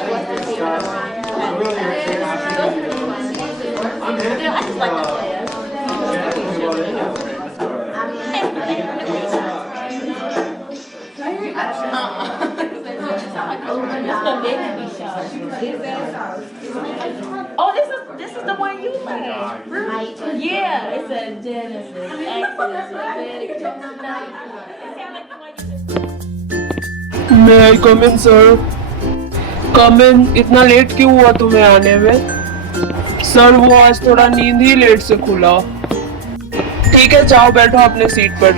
Oh, this is the one you like. Yeah, it's a Genesis. Exodus, Leviticus. It sounds like the one you. May I come in, sir? Come in. इतना late क्यों हुआ तुम्हें आने में? Sir वो आज थोड़ा नींद ही लेट से खुला। ठीक है, जाओ बैठो अपने सीट पर।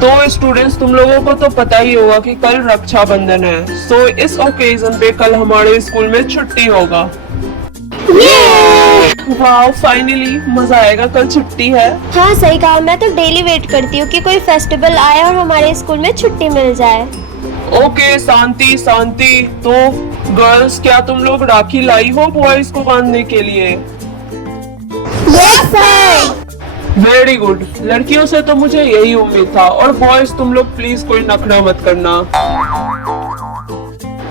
तो स्टूडेंट्स, तुम लोगों को तो पता ही होगा कि कल रक्षाबंधन है। सो इस ओकेजन पे कल हमारे स्कूल में छुट्टी होगा। वाह, फाइनली मजा आएगा, कल छुट्टी है। हाँ सही कहा, मैं तो डेली वेट करती हूँ कि कोई फेस्टिवल आए और हमारे स्कूल में छुट्टी मिल जाए। ओके, शांति शांति। तो गर्ल्स, क्या तुम लोग राखी लाई हो बॉयज को बांधने के लिए? Yes sir. Very good. लड़कियों से तो मुझे यही उम्मीद था। और बॉयज, तुम लोग प्लीज कोई नखरा मत करना।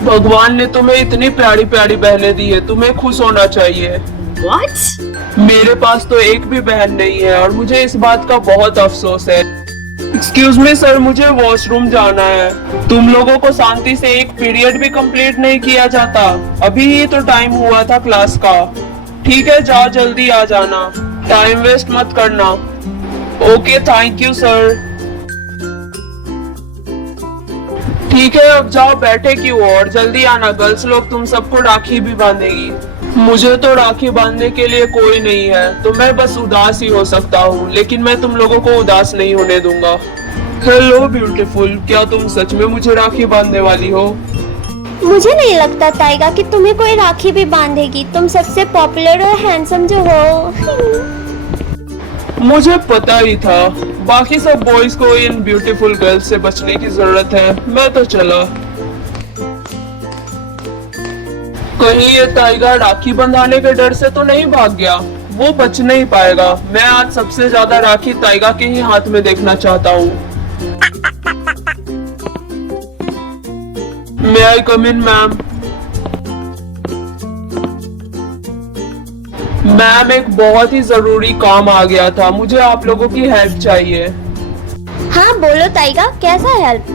भगवान ने तुम्हें इतनी प्यारी प्यारी बहनें दी है, तुम्हें खुश होना चाहिए। What? मेरे पास तो एक भी बहन नहीं है और मुझे इस बात का बहुत अफसोस है। एक्सक्यूज मी सर, मुझे वॉशरूम जाना है। तुम लोगों को शांति से एक पीरियड भी कंप्लीट नहीं किया जाता? अभी ही तो टाइम हुआ था क्लास का। ठीक है, जाओ जल्दी आ जाना, टाइम वेस्ट मत करना। Okay, thank you sir. ठीक है, अब जाओ, बैठे क्यों हो? और जल्दी आना, गर्ल्स लोग तुम सबको राखी भी बांधेगी। मुझे तो राखी बांधने के लिए कोई नहीं है, तो मैं बस उदास ही हो सकता हूँ, लेकिन मैं तुम लोगों को उदास नहीं होने दूंगा। हेलो ब्यूटीफुल, क्या तुम सच में मुझे राखी बांधने वाली हो? मुझे नहीं लगता टाइगा कि तुम्हें कोई राखी भी बांधेगी। तुम सबसे पॉपुलर और हैंडसम जो हो। मुझे पता ही था। बाकी सब बॉयज को इन ब्यूटीफुल गर्ल्स से बचने की जरूरत है। मैं तो चला। कहीं ये टाइगर राखी बंधाने के डर से तो नहीं भाग गया? वो बच नहीं पाएगा। मैं आज सबसे ज्यादा राखी टाइगर के ही हाथ में देखना चाहता हूँ। मे आई कम इन मैम? मैम, एक बहुत ही जरूरी काम आ गया था, मुझे आप लोगों की हेल्प चाहिए। हाँ बोलो टाइगा, कैसा हेल्प?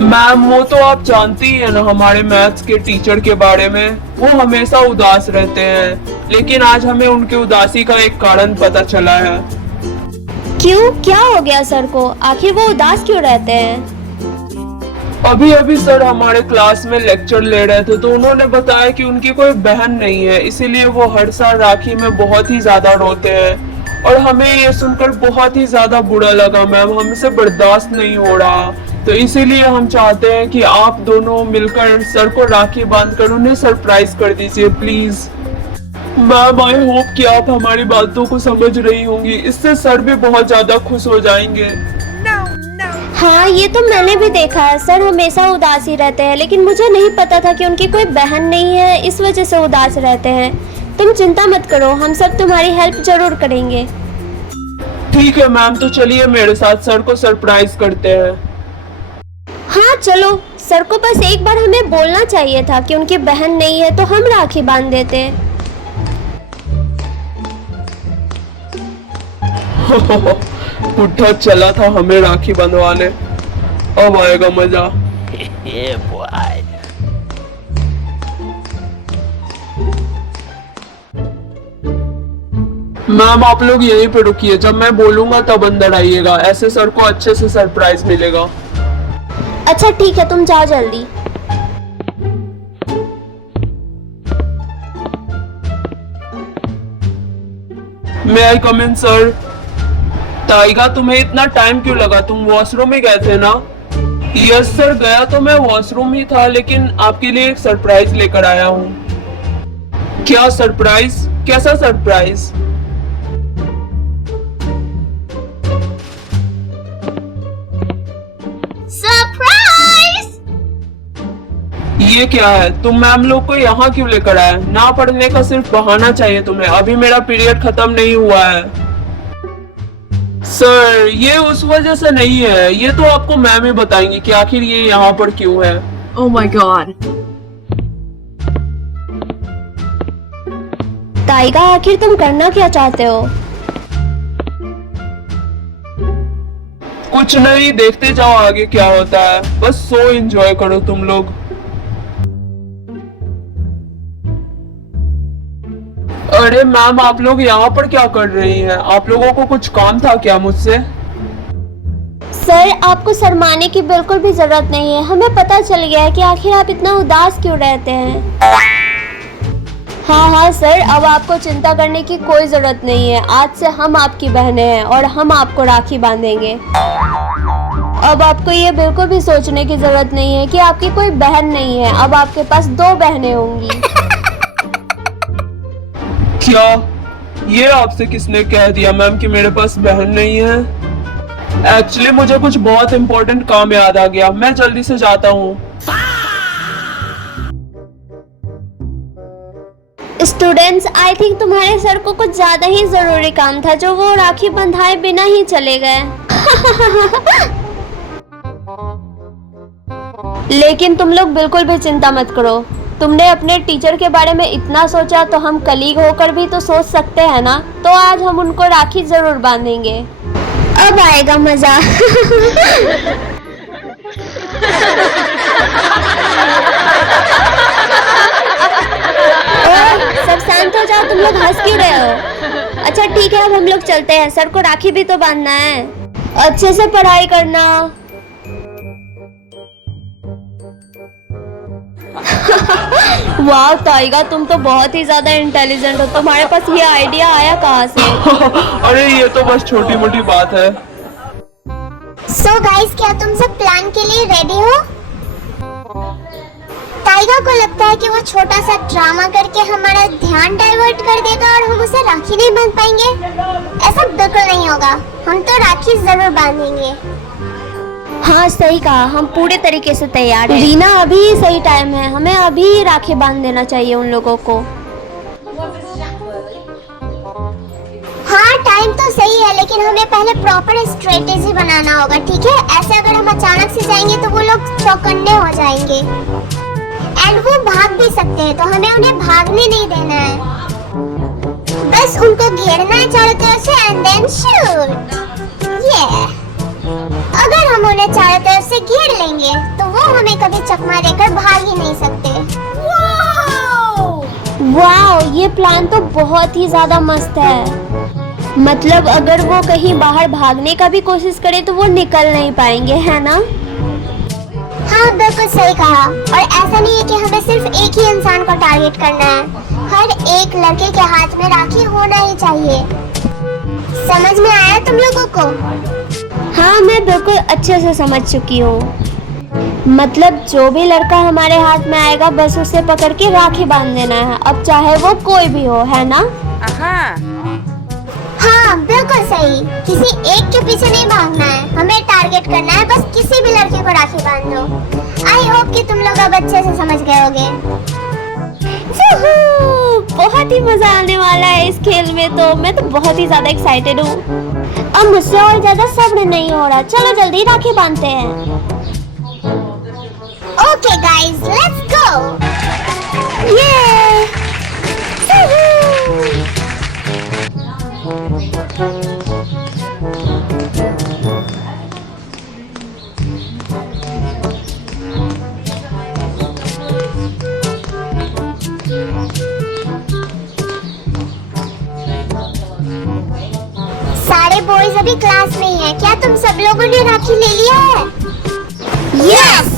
मैम, वो तो आप जानती है ना हमारे मैथ्स के टीचर के बारे में। वो हमेशा उदास रहते हैं, लेकिन आज हमें उनके उदासी का एक कारण पता चला है। क्यों, क्या हो गया सर को? आखिर वो उदास क्यों रहते हैं? अभी अभी सर हमारे क्लास में लेक्चर ले रहे थे, तो उन्होंने बताया कि उनकी कोई बहन नहीं है, इसीलिए वो हर साल राखी में बहुत ही ज्यादा रोते हैं। और हमें ये सुनकर बहुत ही ज्यादा बुरा लगा मैम, हमसे बर्दाश्त नहीं हो रहा। तो इसीलिए हम चाहते हैं कि आप दोनों मिलकर सर को राखी बांधकर उन्हें सरप्राइज कर दीजिए प्लीज। मैम, आई होप कि आप हमारी बातों को समझ रही होंगी, इससे सर भी बहुत ज्यादा खुश हो जाएंगे। हाँ, ये तो मैंने भी देखा है, सर हमेशा उदास ही रहते हैं, लेकिन मुझे नहीं पता था कि उनकी कोई बहन नहीं है, इस वजह से उदास रहते हैं। तुम चिंता मत करो, हम सब तुम्हारी हेल्प जरूर करेंगे। ठीक है मैम, तो चलिए मेरे साथ सर को सरप्राइज करते हैं। हाँ चलो, सर को बस एक बार हमें बोलना चाहिए था कि उनकी बहन नहीं है, तो हम राखी बांध देते। पुट्ठा चला था हमें राखी बंधवाने, अब आएगा मजा। मैम, आप लोग यहीं पे रुकिए, जब मैं बोलूंगा तब अंदर आइएगा, ऐसे सर को अच्छे से सरप्राइज मिलेगा। अच्छा ठीक है, तुम जाओ जल्दी। मे आई कम इन सर? टाइगा, तुम्हें इतना टाइम क्यों लगा? तुम वॉशरूम में गए थे ना? यस सर, गया तो मैं वॉशरूम ही था, लेकिन आपके लिए एक सरप्राइज लेकर आया हूँ। क्या सरप्राइज? कैसा सरप्राइज? ये क्या है? तुम मैम लोग को यहाँ क्यों लेकर आए? ना पढ़ने का सिर्फ बहाना चाहिए तुम्हें, अभी मेरा पीरियड खत्म नहीं हुआ है। सर ये उस वजह से नहीं है, ये तो आपको मैम ही बताएंगी कि आखिर ये यहाँ पर क्यों है। Oh my god. टाइगा, आखिर तुम करना क्या चाहते हो? कुछ नहीं, देखते जाओ आगे क्या होता है, बस सो एंजॉय करो तुम लोग। अरे मैम, आप लोग यहाँ पर क्या कर रही हैं? आप लोगों को कुछ काम था क्या मुझसे? सर, आपको शर्माने की बिल्कुल भी जरूरत नहीं है। हमें पता चल गया है कि आखिर आप इतना उदास क्यों रहते हैं। हाँ सर, अब आपको चिंता करने की कोई जरूरत नहीं है। आज से हम आपकी बहनें हैं और हम आपको राखी बांधेंगे। अब आपको ये बिल्कुल भी सोचने की जरूरत नहीं है कि आपकी कोई बहन नहीं है। अब आपके पास 2 बहनें होंगी। क्या ये आपसे किसने कह दिया मैम कि मेरे पास बहन नहीं है? एक्चुअली मुझे कुछ बहुत इम्पोर्टेंट काम याद आ गया, मैं जल्दी से जाता हूँ। स्टूडेंट्स, आई थिंक तुम्हारे सर को कुछ ज्यादा ही जरूरी काम था जो वो राखी बंधाए बिना ही चले गए। लेकिन तुम लोग बिल्कुल भी चिंता मत करो। तुमने अपने टीचर के बारे में इतना सोचा तो हम कलीग होकर भी तो सोच सकते हैं ना। तो आज हम उनको राखी जरूर बांधेंगे। अब आएगा मजा। सब शांत हो जाओ, तुम लोग हंस क्यों रहे हो? अच्छा ठीक है, अब हम लोग चलते हैं। सर को राखी भी तो बांधना है। अच्छे से पढ़ाई करना। वाह टाइगा, तुम तो बहुत ही ज्यादा इंटेलिजेंट हो। तुम्हारे पास ये आइडिया आया कहाँ से? अरे ये तो बस छोटी मोटी बात है। सो गाइस, क्या तुम सब प्लान के लिए रेडी हो? टाइगर को लगता है कि वो छोटा सा ड्रामा करके हमारा ध्यान डाइवर्ट कर देगा और हम उसे राखी नहीं बांध पाएंगे। ऐसा बिल्कुल नहीं होगा, हम तो राखी जरूर बांधेंगे। हाँ सही कहा, हम पूरे तरीके से तैयार हैं। रीना, अभी सही टाइम है, हमें अभी राखी बांध देना चाहिए उन लोगों को। हाँ टाइम तो सही है, लेकिन हमें पहले प्रॉपर स्ट्रेटेजी बनाना होगा, ठीक है? ऐसे अगर हम अचानक से जाएंगे तो वो लोग चौकन्ने हो जाएंगे एंड वो भाग भी सकते हैं, तो हमें उन्हें भागने नहीं देना है। बस उनको घेरना है चारों तरफ से एंड देन शूट। अगर हम उन्हें चारों तरफ से घेर लेंगे तो वो हमें कभी चकमा देकर भाग ही नहीं सकते। वाओ, ये प्लान तो बहुत ही ज्यादा मस्त है। मतलब अगर वो कहीं बाहर भागने का भी कोशिश करे तो वो निकल नहीं पाएंगे, है ना? हाँ बिल्कुल सही कहा। और ऐसा नहीं है कि हमें सिर्फ एक ही इंसान को टारगेट करना है, हर एक लड़के के हाथ में राखी होना ही चाहिए। समझ में आया तुम लोगों को? हाँ, मैं बिल्कुल अच्छे से समझ चुकी हूँ। मतलब जो भी लड़का हमारे हाथ में आएगा बस उसे पकड़ के राखी बांध देना है, अब चाहे वो कोई भी हो, है ना? हाँ बिल्कुल सही, किसी एक के पीछे नहीं भागना है, हमें टारगेट करना है। बस किसी भी लड़के को राखी बांध दो। आई होप कि तुम लोग अब अच्छे से समझ गए होगे। बहुत ही मजा आने वाला है इस खेल में, तो मैं तो बहुत ही ज्यादा एक्साइटेड हूँ। अब मुझसे और ज्यादा सब्र नहीं हो रहा, चलो जल्दी राखी बांधते हैं। Okay guys, let's go. सारे बॉयज अभी क्लास में ही हैं। क्या तुम सब लोगों ने राखी ले लिया है? यस।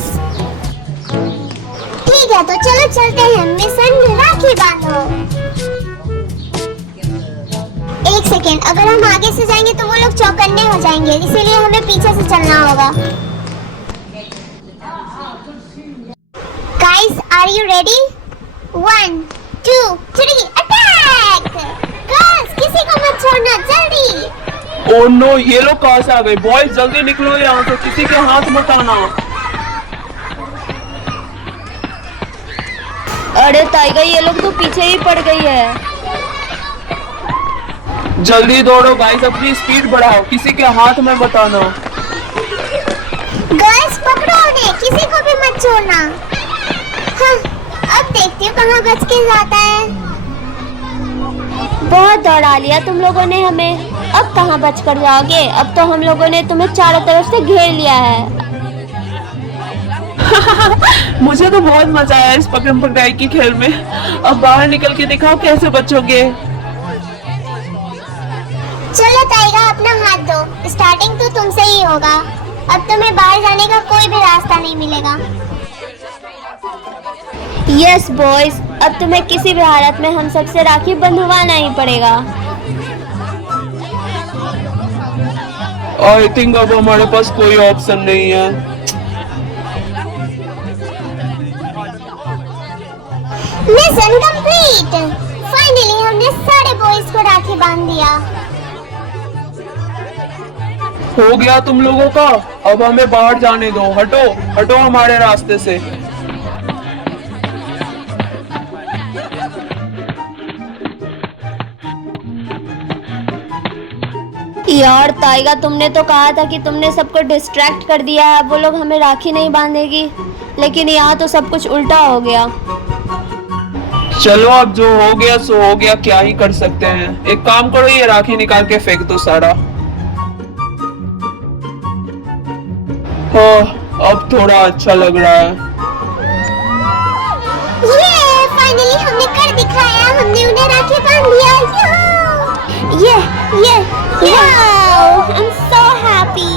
ठीक है, तो चलो चलते हैं। मिशन राखी बांधो। एक सेकेंड, अगर हम आगे से जाएंगे तो वो लोग चौकन्ने हो जाएंगे, इसीलिए हमें पीछे से चलना होगा। Guys, are you ready? 1 2 3 attack! Girls, किसी को मत छोड़ना, जल्दी। ओह नो, ये लोग कहाँ से आ गए? बॉयज जल्दी निकलो यहाँ से, किसी के हाथ मत आना। अरे टाइगर, ये लोग तो पीछे ही पड़ गई है। जल्दी दौड़ो गाइस, अपनी स्पीड बढ़ाओ, किसी के हाथ में बताना। गर्ल्स पकड़ो उन्हें, किसी को भी मत छोड़ना। हाँ, अब देखती हूँ कहाँ बच के जाता है। बहुत दौड़ा लिया तुम लोगों ने हमें, अब कहाँ बच कर जाओगे? अब तो हम लोगों ने तुम्हें चारों तरफ से घेर लिया है। मुझे तो बहुत मजा आया इस पकड़म पकड़ाई की खेल में। अब बाहर निकल के दिखाओ कैसे बचोगे। चलो टाइगर, अपना हाथ दो, स्टार्टिंग तो तुमसे ही होगा। अब तुम्हें बाहर जाने का कोई भी रास्ता नहीं मिलेगा। यस बॉयज, अब तुम्हें किसी भी हालत में हम सबसे राखी बंधवाना ही पड़ेगा। आई थिंक अब हमारे पास कोई ऑप्शन नहीं है। Mission complete. फाइनली हमने सारे बॉयज को राखी बांध दिया। हो गया तुम लोगों का, अब हमें बाहर जाने दो। हटो हटो हमारे रास्ते से। यार टाइगर, तुमने तो कहा था कि तुमने सबको डिस्ट्रैक्ट कर दिया है, वो लोग हमें राखी नहीं बांधेगी, लेकिन यहाँ तो सब कुछ उल्टा हो गया। चलो अब जो हो गया सो हो गया, क्या ही कर सकते हैं। एक काम करो, ये राखी निकाल के फेंक दो सारा। हाँ, अब थोड़ा अच्छा लग रहा है। ये फाइनली हमने कर दिखाया, हमने उन्हें राखी बांध दिया। ये wow, I am so happy.